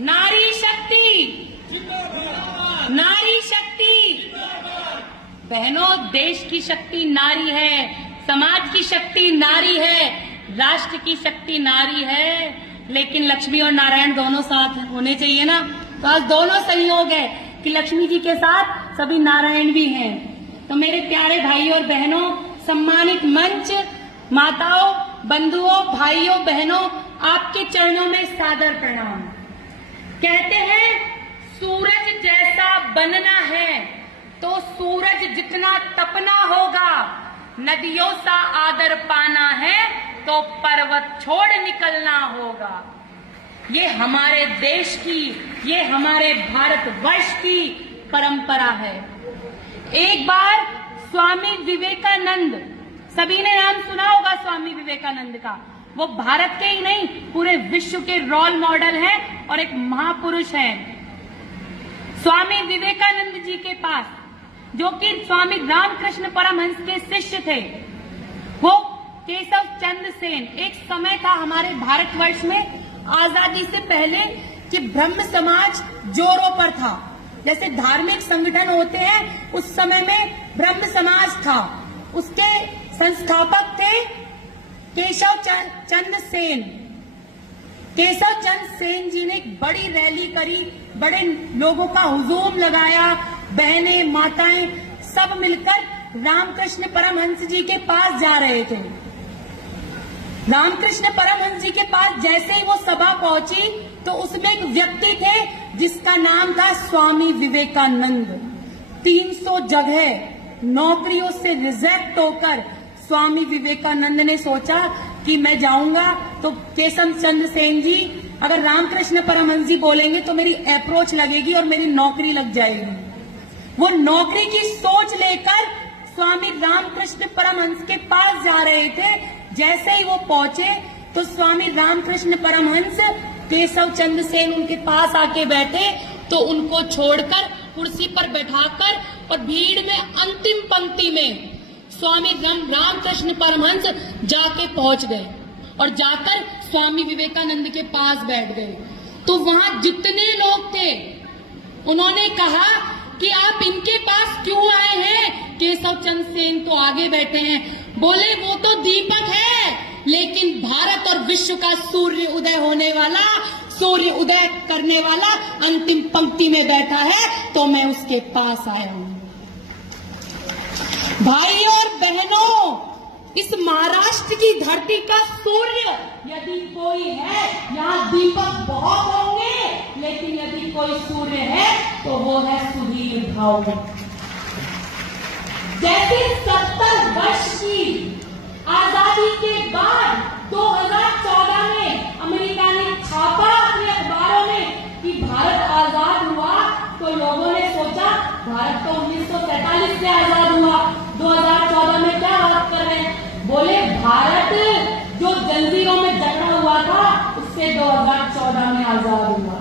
नारी शक्ति, नारी शक्ति। बहनों, देश की शक्ति नारी है, समाज की शक्ति नारी है, राष्ट्र की शक्ति नारी है, लेकिन लक्ष्मी और नारायण दोनों साथ होने चाहिए ना। तो आज दोनों संयोग है कि लक्ष्मी जी के साथ सभी नारायण भी हैं। तो मेरे प्यारे भाइयों और बहनों, सम्मानित मंच, माताओं, बंधुओं, भाइयों, बहनों, आपके चरणों में सादर प्रणाम। कहते हैं सूरज जैसा बनना है तो सूरज जितना तपना होगा, नदियों सा आदर पाना है तो पर्वत छोड़ निकलना होगा। ये हमारे देश की, ये हमारे भारतवर्ष की परंपरा है। एक बार स्वामी विवेकानंद, सभी ने नाम सुना होगा स्वामी विवेकानंद का। वो भारत के ही नहीं, पूरे विश्व के रोल मॉडल हैं और एक महापुरुष हैं। स्वामी विवेकानंद जी के पास, जो कि स्वामी रामकृष्ण परमहंस के शिष्य थे, वो केशव चंद्र सेन, एक समय था हमारे भारतवर्ष में आजादी से पहले कि ब्रह्म समाज जोरों पर था। जैसे धार्मिक संगठन होते हैं, उस समय में ब्रह्म समाज था। उसके संस्थापक थे केशव चंद्र सेन। केशव चंद्र सेन जी ने एक बड़ी रैली करी, बड़े लोगों का हुजूम लगाया, बहनें, माताएं सब मिलकर रामकृष्ण परमहंस जी के पास जा रहे थे। रामकृष्ण परमहंस जी के पास जैसे ही वो सभा पहुंची तो उसमें एक व्यक्ति थे जिसका नाम था स्वामी विवेकानंद। 300 जगह नौकरियों से रिजेक्ट होकर स्वामी विवेकानंद ने सोचा कि मैं जाऊंगा तो केशव चंद्र सेन जी, अगर रामकृष्ण परमहंस जी बोलेंगे तो मेरी अप्रोच लगेगी और मेरी नौकरी लग जाएगी। वो नौकरी की सोच लेकर स्वामी रामकृष्ण परमहंस के पास जा रहे थे। जैसे ही वो पहुंचे तो स्वामी रामकृष्ण परमहंस केशव चंद्र सेन उनके पास आके बैठे तो उनको छोड़कर कुर्सी पर बैठाकर और भीड़ में अंतिम पंक्ति में स्वामी रामकृष्ण परमहंस जाके पहुंच गए और जाकर स्वामी विवेकानंद के पास बैठ गए। तो वहां जितने लोग थे उन्होंने कहा कि आप इनके पास क्यों आए हैं? केशव चंद्र सेन तो आगे बैठे हैं। बोले वो तो दीपक है, लेकिन भारत और विश्व का सूर्य उदय होने वाला, सूर्य उदय करने वाला अंतिम पंक्ति में बैठा है, तो मैं उसके पास आया हूं। भाइयों और बहनों, इस महाराष्ट्र की धरती का सूर्य यदि कोई है, यहाँ दीपक बहुत होंगे, लेकिन यदि कोई सूर्य है तो वो है सुधीर भाऊ। जैसे 70 वर्ष की आजादी के बाद 2014 में अमेरिका ने छापा अपने अखबारों में कि भारत आजाद हुआ, तो लोगों ने सोचा भारत तो 1947 से आजाद हुआ, 2014 में क्या बात कर रहे हैं? बोले भारत जो जंजीरों में जकड़ा हुआ था उससे 2014 में आजाद हुआ।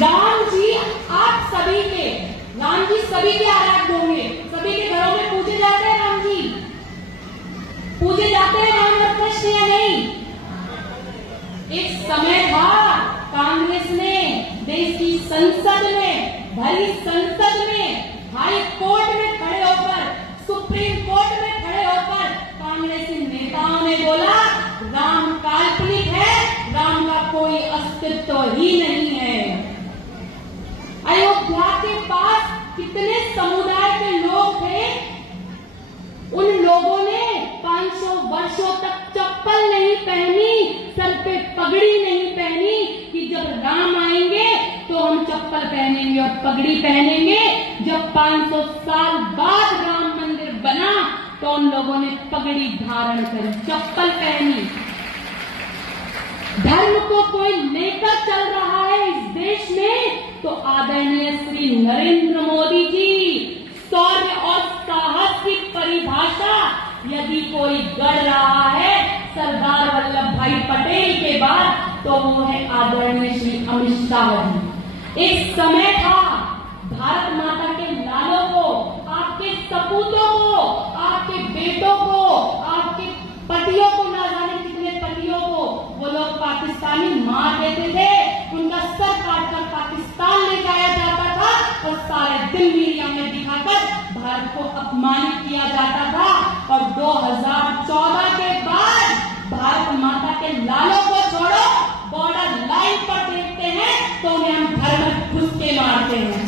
राम जी आप सभी के, राम जी सभी के आराध्य होंगे, सभी के घरों में पूजे जाते हैं राम जी, पूजे जाते हैं राम और कृष्ण या नहीं? एक समय था कांग्रेस ने देश की संसद में, भरी संसद में, हाई कोर्ट में खड़े होकर, सुप्रीम कोर्ट में खड़े होकर कांग्रेसी नेताओं ने बोला राम काल्पनिक है, राम का कोई अस्तित्व ही नहीं है। अयोध्या के पास कितने समुदाय के लोग थे, उन लोगों ने 500 वर्षों तक चप्पल नहीं पहनी, सर पे पगड़ी नहीं पहनी कि जब राम आएंगे तो हम चप्पल पहनेंगे और पगड़ी पहनेंगे। जब 500 साल बाद राम मंदिर बना तो उन लोगों ने पगड़ी धारण करी, चप्पल पहनी। धर्म को कोई लेकर चल रहा है इस देश में तो आदरणीय श्री नरेंद्र मोदी जी, शौर्य और साहस की परिभाषा यदि कोई गढ़ रहा है सरदार वल्लभ भाई पटेल के बाद तो वो है आदरणीय श्री अमित शाह जी। एक समय था भारत माता के लालों को, आपके सपूतों को, आपके बेटों को, पतियों को, ना जाने कितने पतियों को वो लोग पाकिस्तानी मार देते थे। फिल्म मीडिया में दिखाकर भारत को अपमानित किया जाता था। और 2014 के बाद भारत माता के लालों को छोड़ो, बॉर्डर लाइन पर देखते हैं तो उन्हें हम घर में घुस के मारते हैं,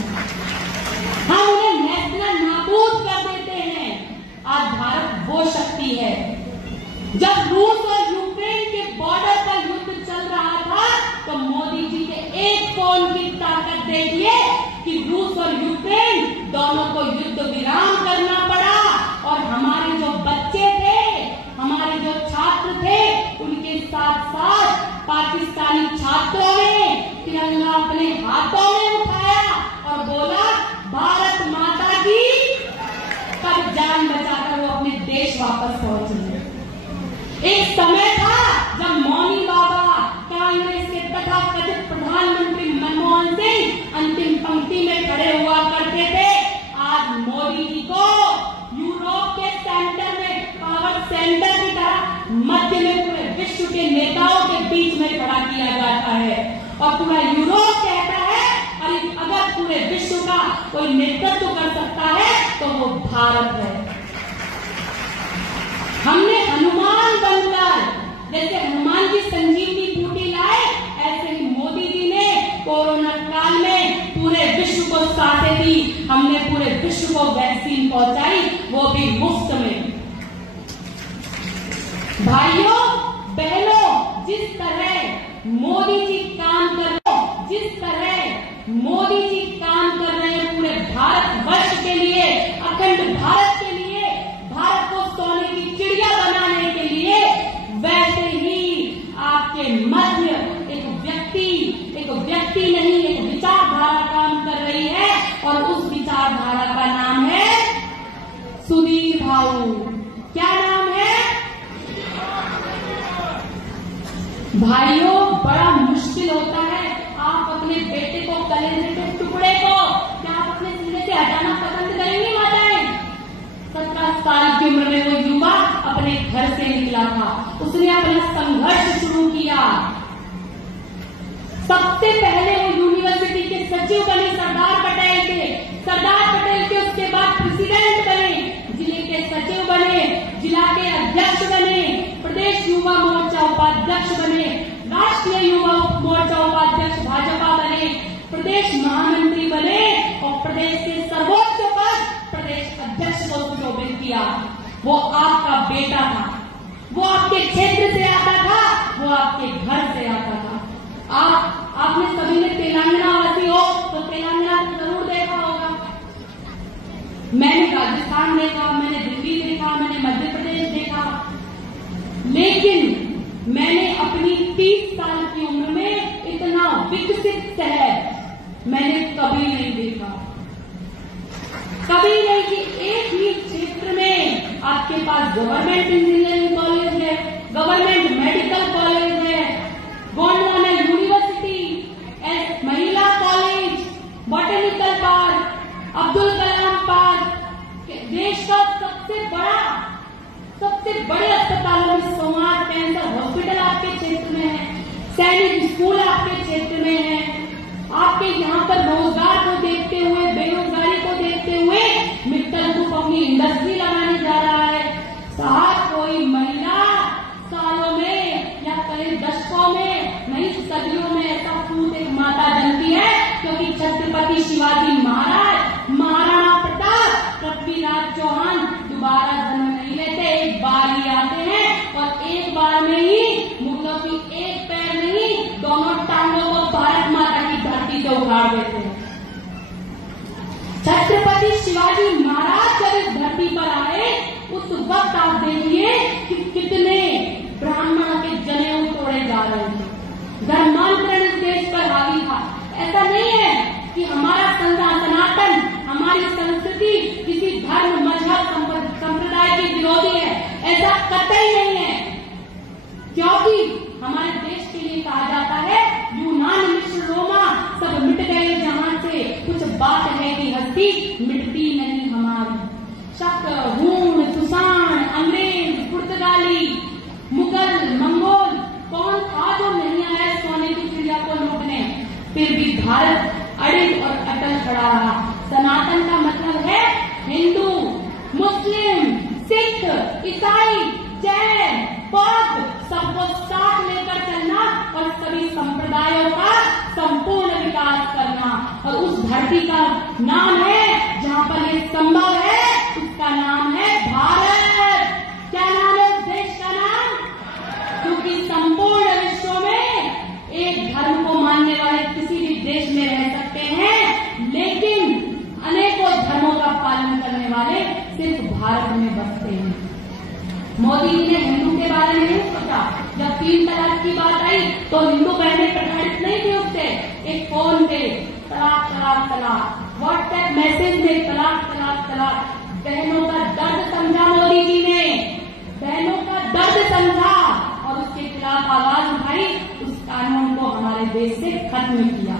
हम उन्हें नेशनल नाबूद कर देते हैं। आज भारत वो शक्ति है। जब रूस और यूक्रेन के बॉर्डर पर युद्ध चल रहा था तो मोदी जी के एक फोन की ताकत देखिए कि रूस और यूक्रेन दोनों को युद्ध विराम करना पड़ा। और हमारे जो बच्चे थे, हमारे जो छात्र थे, उनके साथ साथ पाकिस्तानी छात्रों ने तिरंगा अपने हाथों में उठाया और बोला भारत माता की, तब जान बचाकर वो अपने देश वापस पहुंचे। एक समय था जब मौनी बाबा, कांग्रेस के तथाकथित प्रधानमंत्री मनमोहन सिंह अंतिम पंक्ति में खड़े हुआ करते थे। आज मोदी जी को यूरोप के सेंटर में, पावर सेंटर की तरह मध्य में पूरे विश्व के नेताओं के बीच में खड़ा किया जाता है। और पूरा यूरोप कहता है अगर पूरे विश्व का कोई नेतृत्व कर सकता है तो वो भारत है। हमने हनुमान बनकर, जैसे हनुमान जी संजीवनी बूटी लाए, ऐसे ही मोदी जी ने कोरोना काल में पूरे विश्व को सांसें दी। हमने पूरे विश्व को वैक्सीन पहुंचाई, वो भी मुफ्त में। भाइयों बहनों, जिस तरह मोदी जी काम कर रहे हैं, जिस तरह मोदी जी काम कर रहे हैं पूरे भारत वर्ष के लिए, अखंड भारत के लिए, भारत को सोने की चिड़िया बनाने के लिए, वैसे ही आपके मध्य एक व्यक्ति नहीं, एक विचारधारा काम कर रही है। और उस विचारधारा का नाम है सुधीर भाऊ। क्या नाम है भाइयों? बड़ा मुश्किल होता है आप अपने बेटे को, कलेजे के टुकड़े को क्या आप अपने सीने से हटाना पसंद करेंगी माताएं? 17 साल की उम्र में वो युवा अपने घर से निकला था, उसने अपना संघर्ष शुरू किया। सबसे पहले वो यूनिवर्सिटी के सचिव बने सरदार पटेल के, सरदार पटेल के उसके बाद प्रेसिडेंट बने, जिले के सचिव बने, जिला के अध्यक्ष बने, प्रदेश युवा मोर्चा उपाध्यक्ष बने, राष्ट्रीय युवा मोर्चा उपाध्यक्ष भाजपा बने, प्रदेश महामंत्री बने और प्रदेश के सर्वोच्च पद प्रदेश अध्यक्ष को सुशोभित किया। वो आपका बेटा था, वो आपके क्षेत्र से आता था, वो आपके घर से आता था। आपने सभी ने तेलंगाना वासी हो तो तेलंगाना जरूर देखा होगा। मैंने राजस्थान देखा, मैंने दिल्ली देखा, मैंने मध्य प्रदेश देखा, लेकिन मैंने अपनी 30 साल की उम्र में इतना विकसित शहर मैंने कभी नहीं देखा। कभी नहीं कि एक ही क्षेत्र में आपके पास गवर्नमेंट इंजीनियरिंग कॉलेज है, गवर्नमेंट मेडिकल कॉलेज है, गोंडवाना यूनिवर्सिटी, महिला college, botanical park, Abdul Kalam park, देश का सबसे बड़े अस्पतालों में संवाद कैंसर हॉस्पिटल आपके क्षेत्र में है, सैनिक स्कूल आपके क्षेत्र में है। आपके यहाँ पर रोजगार को देखते हुए, बेरोजगारी को देखते हुए मित्तल ग्रुप अपनी इंडस्ट्री लगाने जा रहा है। साहब कोई महिला सालों में या कई दशकों में, नहीं सदियों में ऐसा फूट एक माता जनती है, क्योंकि छत्रपति शिवाजी महाराज, महाराणा प्रताप, पृथ्वीराज चौहान दोबारा जन्म नहीं लेते, एक बार ही आते हैं और एक बार में ही मुर्गों की एक पैर नहीं, दोनों टांगों को भारत माता की धरती से उखाड़ देते हैं। छत्रपति शिवाजी महाराज जब इस धरती पर आए, उस वक्त आप देखिए कि कितने ब्राह्मणों के जनेऊ तोड़े जा रहे थे, धर्मांतरण इस देश पर हावी था। ऐसा नहीं है कि हमारा सनातन, हमारी संस्कृति किसी धर्म, मजहब, संप्रदाय की विरोधी है, ऐसा कतई नहीं है। क्योंकि हमारे देश के लिए कहा जाता है यूनान मिस्र रोमा सब मिट गए जहां से, कुछ बात है कि हस्ती मिटती नहीं हमारी। शक, हूण, तुसान, अंग्रेज, पुर्तगाली, मुगल, मंगोल, कौन था जो नहीं आया सोने की चिड़िया को लूटने? फिर भी भारत अड़िग और अटल खड़ा रहा। सनातन का मतलब है हिंदू, मुस्लिम, सिख, ईसाई, जैन, बौद्ध, सबको साथ लेकर चलना और सभी संप्रदायों का संपूर्ण विकास करना। और उस धरती का नाम है जहाँ पर ये संभव है, उसका नाम है भारत। क्या नाम है उस देश का नाम? क्योंकि संपूर्ण विश्व में एक धर्म को मानने वाले किसी भी देश में रह सकते हैं, लेकिन अनेकों धर्मों का पालन करने वाले सिर्फ भारत में बसते हैं। मोदी जी ने हिंदू के बारे में नहीं सोचा। जब 3 तलाक की बात आई तो हिंदू बहनें प्रताड़ित नहीं थे उससे। एक फोन पे तलाक तलाक तलाक, व्हाट्सएप मैसेज में तलाक तलाक तलाक। बहनों का दर्द समझा मोदी जी ने, बहनों का दर्द समझा और उसके खिलाफ आवाज उठाई। उस कानून को हमारे देश से खत्म किया।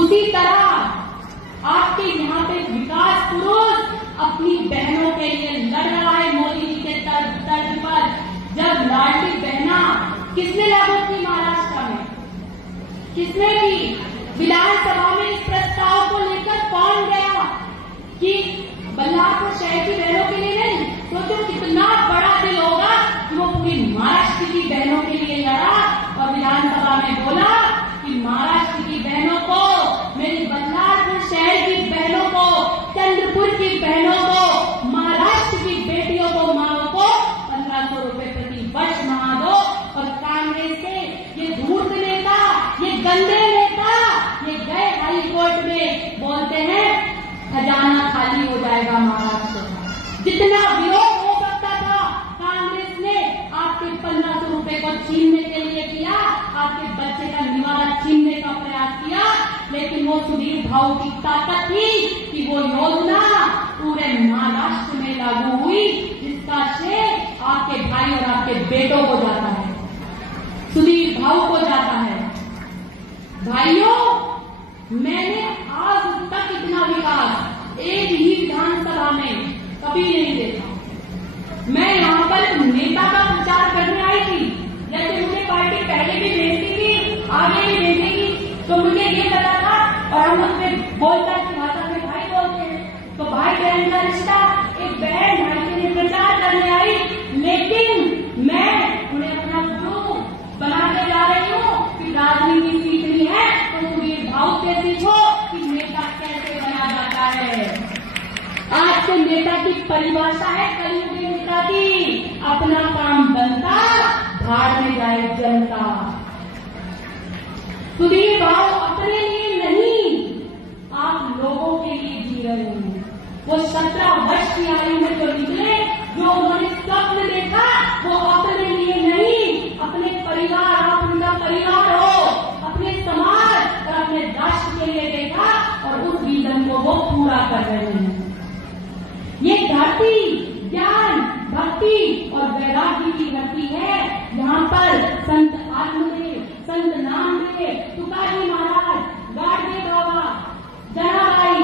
उसी तरह आपके यहाँ पे विकास पुरुष अपनी बहनों के लिए लड़ रहा है मोदी जी के तर्ज पर। जब लाडली बहना किसने लागू की महाराष्ट्र में, किसने की? विधानसभा में इस प्रस्ताव को लेकर कौन गया कि बल्लारपुर शहर की बहनों के लिए नहीं? सोचो कितना बड़ा दिल होगा कि वो पूरी महाराष्ट्र की बहनों के लिए लड़ा और विधानसभा में बोला कि महाराष्ट्र की बहनों को, मेरी बल्लारपुर शहर की बहनों को, चंद्रपुर की बहनों को, महाराष्ट्र की बेटियों को, माओ को 1500 रुपए प्रति वर्ष महा दो। और कांग्रेस के ये धूर्त नेता, ये गंदे नेता, ये गए हाई कोर्ट में बोलते हैं खजाना खाली हो जाएगा महाराष्ट्र का। जितना विरोध हो सकता था कांग्रेस ने आपके 1500 रुपए को छीनने के लिए किया, आपके बच्चे का निवारा छीनने का प्रयास किया, लेकिन वो सुधीर भाऊ की ताकत थी कि वो योजना पूरे महाराष्ट्र में लागू हुई, जिसका श्रेय आपके भाई और आपके बेटों को जाता है, सुधीर भाऊ को जाता है। भाइयों, मैंने आज तक इतना विकास एक ही विधानसभा में कभी नहीं देखा। मैं यहाँ पर नेता का प्रचार करने आई थी, जैसे मुझे पार्टी पहले भी भेजती थी, आगे भी भेजेगी, तो मुझे ये पता था और हम उसमें बोलता की भाषा में भाई बोलते हैं, तो भाई बहन का रिश्ता, एक बहन भाई के लिए प्रचार करने आई, लेकिन मैं उन्हें अपना गुरु बनाने जा रही हूँ कि राजनीति सीखनी है तो सुधीर भाऊ से सीखो कि नेता कैसे बना जाता है। आज से नेता की परिभाषा है कलयुगी नेता की, अपना काम बनता, भाड़ में जाए जनता। सुधीर भाऊ अपने लिए नहीं, आप लोगों के लिए जी रहे हैं। वो 17 वर्ष की आयु में जो निकले, जो उन्होंने स्वप्न देखा, वो अपने लिए नहीं, अपने परिवार, आप उनका परिवार हो, अपने समाज और अपने राष्ट्र के लिए देखा और उस विजन को वो पूरा कर रहे हैं। ये धरती ज्ञान, भक्ति और वैराग्य की धरती है। यहाँ पर संत आत्मदेव, संत नामदेव, तुकाराम महाराज, गाडगे बाबा, जनाबाई,